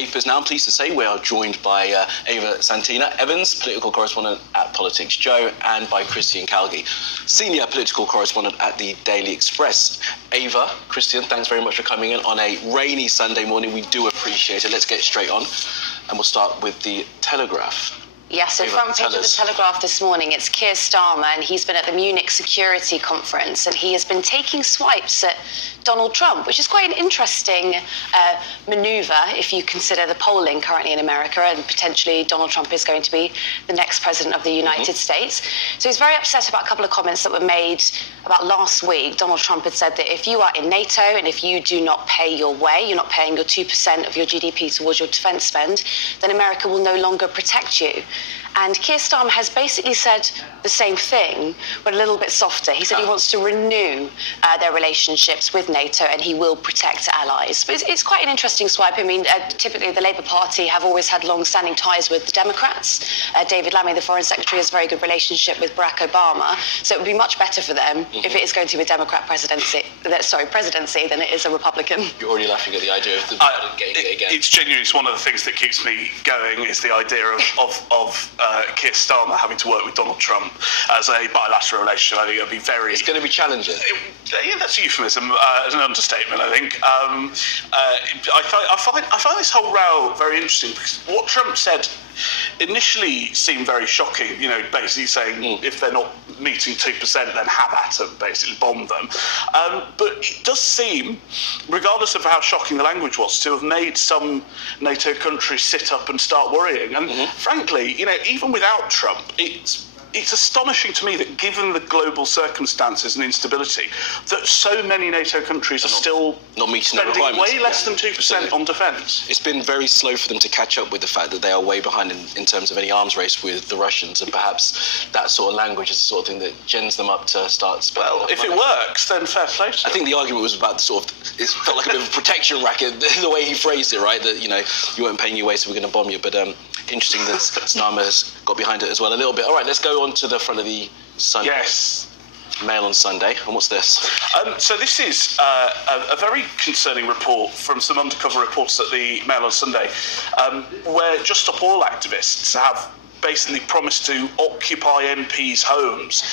papers now. I'm pleased to say we are joined by Ava Santina Evans, political correspondent at Politics Joe, and by Christian Calgi, senior political correspondent at the Daily Express. Ava, Christian, thanks very much for coming in on a rainy Sunday morning. We do appreciate it. Let's get straight on, and we'll start with the Telegraph. Yes, so front page of the Telegraph this morning, it's Keir Starmer, and he's been at the Munich Security Conference, and he has been taking swipes at Donald Trump, which is quite an interesting manoeuvre if you consider the polling currently in America, and potentially Donald Trump is going to be the next president of the United States. So he's very upset about a couple of comments that were made about last week. Donald Trump had said that if you are in NATO and if you do not pay your way, you're not paying your 2% of your GDP towards your defence spend, then America will no longer protect you. And Keir Starmer has basically said the same thing, but a little bit softer. He said he wants to renew their relationships with NATO and he will protect allies. But it's quite an interesting swipe. I mean, typically the Labour Party have always had long-standing ties with the Democrats. David Lammy, the Foreign Secretary, has a very good relationship with Barack Obama. So it would be much better for them if it is going to be a Democrat presidency than it is a Republican. You're already laughing at the idea of the Biden getting it again. It's genuinely one of the things that keeps me going is the idea of Keir Starmer having to work with Donald Trump as a bilateral relationship. I think it'll be very... It's going to be challenging. Yeah, that's a euphemism, as an understatement, I think. I find this whole row very interesting because what Trump said initially seemed very shocking, you know, basically saying if they're not meeting 2%, then have at them, basically bomb them. But it does seem, regardless of how shocking the language was, to have made some NATO countries sit up and start worrying. And frankly, you know, even without Trump, it's astonishing to me that given the global circumstances and instability, that so many NATO countries are still not meeting the spending requirements. way less than 2% on defence. It's been very slow for them to catch up with the fact that they are way behind in terms of any arms race with the Russians, and perhaps that sort of language is the sort of thing that gins them up to start spending. Well, if it works, then fair play to them. I think the argument was about the sort of, it felt like a bit of a protection racket, the way he phrased it, right? That, you know, you weren't paying your way, so we're going to bomb you. But interesting that Starmer has got behind it as well a little bit. All right, let's go on to the front of the Sunday. Yes. Mail on Sunday. And what's this? So this is a very concerning report from some undercover reporters at the Mail on Sunday, where Just Stop Oil activists have basically promised to occupy MPs' homes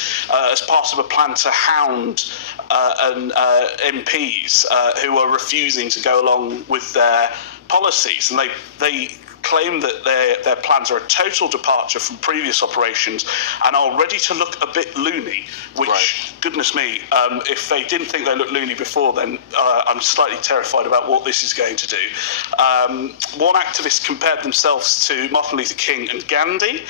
as part of a plan to hound MPs who are refusing to go along with their policies. And they claim that their plans are a total departure from previous operations and are ready to look a bit loony, which, goodness me, if they didn't think they looked loony before, then I'm slightly terrified about what this is going to do. One activist compared themselves to Martin Luther King and Gandhi.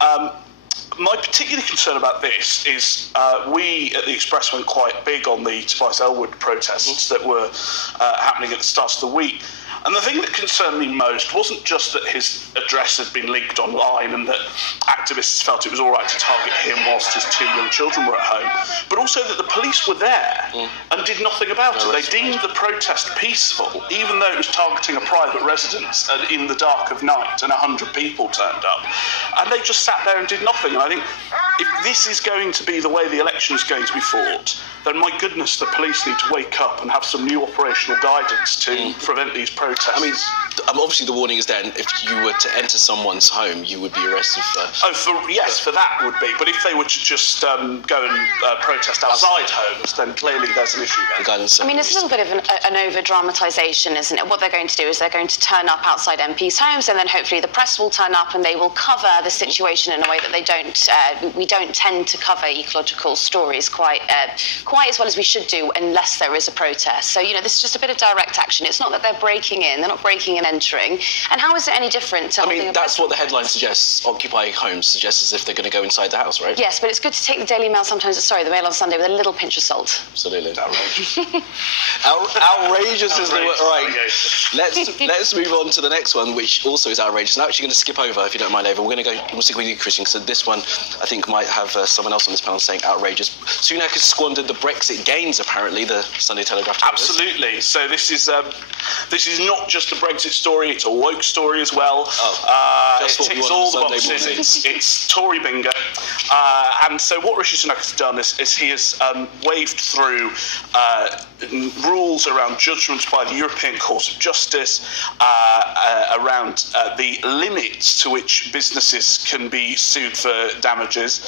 My particular concern about this is we at the Express went quite big on the Tobias Ellwood protests that were happening at the start of the week. And the thing that concerned me most wasn't just that his address had been leaked online and that activists felt it was all right to target him whilst his 2 young children were at home, but also that the police were there and did nothing about it. They deemed the protest peaceful, even though it was targeting a private residence in the dark of night and 100 people turned up. And they just sat there and did nothing. And I think if this is going to be the way the election is going to be fought, then my goodness, the police need to wake up and have some new operational guidance to prevent these protests. I mean, obviously the warning is then if you were to enter someone's home, you would be arrested for... For that would be. But if they were to just go and protest outside homes, then clearly there's an issue there. I mean, it's a little bit of an over-dramatisation, isn't it? What they're going to do is they're going to turn up outside MPs' homes, and then hopefully the press will turn up and they will cover the situation in a way that they don't... we don't tend to cover ecological stories quite as well as we should do unless there is a protest. So, you know, this is just a bit of direct action. It's not that they're breaking in, they're not breaking and entering. And how is it any different to holding a that's what the headline suggests. Occupy homes suggests as if they're going to go inside the house, right? Yes, but it's good to take the Daily Mail the Mail on Sunday with a little pinch of salt. Absolutely. Outrageous. Outrageous is the word. Right. Let's move on to the next one, which also is outrageous. I'm actually going to skip over, if you don't mind, Ava. We'll stick with you, Christian, because this one I think might have someone else on this panel saying outrageous. Sunak has squandered the Brexit gains, apparently, the Sunday Telegraph. Absolutely. So this is not just a Brexit story, it's a woke story as well. It ticks all the boxes. It's Tory bingo. And so what Rishi Sunak has done is he has waved through rules around judgments by the European Court of Justice, around the limits to which businesses can be sued for damages,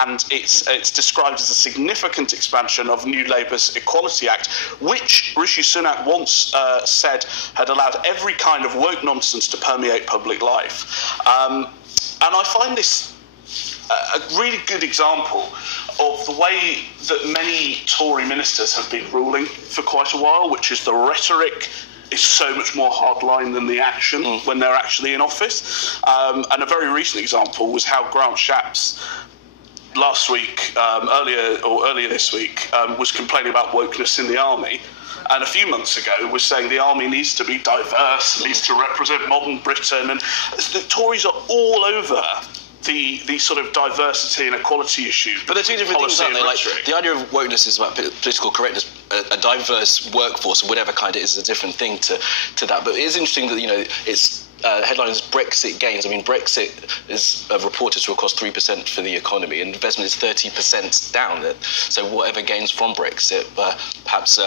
and it's described as a significant expansion of New Labour's Equality Act, which Rishi Sunak once said had allowed every kind of woke nonsense to permeate public life. And I find this a really good example of the way that many Tory ministers have been ruling for quite a while, which is the rhetoric is so much more hardline than the action when they're actually in office. And a very recent example was how Grant Shapps last week, earlier this week, was complaining about wokeness in the army. And a few months ago was saying the army needs to be diverse, needs to represent modern Britain. And the Tories are all over the sort of diversity and equality issue. But they're two different things, aren't they? Like, the idea of wokeness is about political correctness. A diverse workforce, whatever kind it is a different thing to that. But it is interesting that, you know, it's headline is Brexit gains. I mean, Brexit is reported to have cost 3% for the economy, and investment is 30% down. So whatever gains from Brexit, perhaps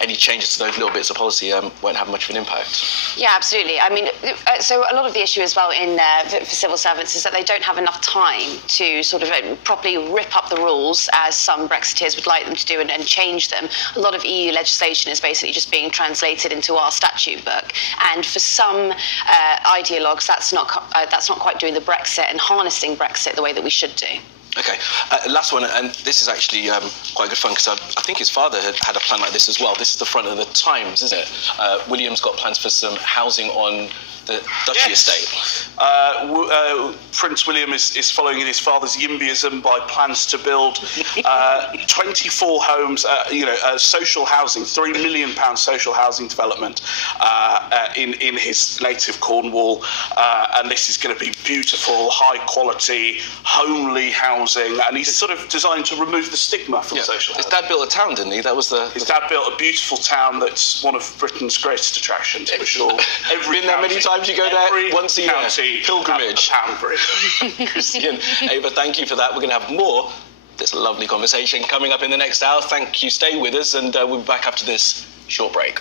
any changes to those little bits of policy won't have much of an impact. Yeah, absolutely. I mean, so a lot of the issue as well for civil servants is that they don't have enough time to sort of properly rip up the rules, as some Brexiteers would like them to do, and change them. A lot of EU legislation is basically just being translated into our statute book, and for some ideologues, that's not quite doing the Brexit and harnessing Brexit the way that we should do. Okay, last one, and this is actually quite good fun, because I think his father had a plan like this as well. This is the front of the Times, isn't it? William's got plans for some housing on the Duchy estate. Prince William is following in his father's YIMBYism by plans to build 24 homes, social housing, £3 million social housing development in his native Cornwall, and this is going to be beautiful, high quality, homely housing, and he's sort of designed to remove the stigma from social housing. His dad built a town, didn't he? His dad built a beautiful town that's one of Britain's greatest attractions, for sure. Been there many times. You go there once a year. Pilgrimage. Christian, Ava, thank you for that. We're going to have more of this lovely conversation coming up in the next hour. Thank you. Stay with us, and we'll be back after this short break.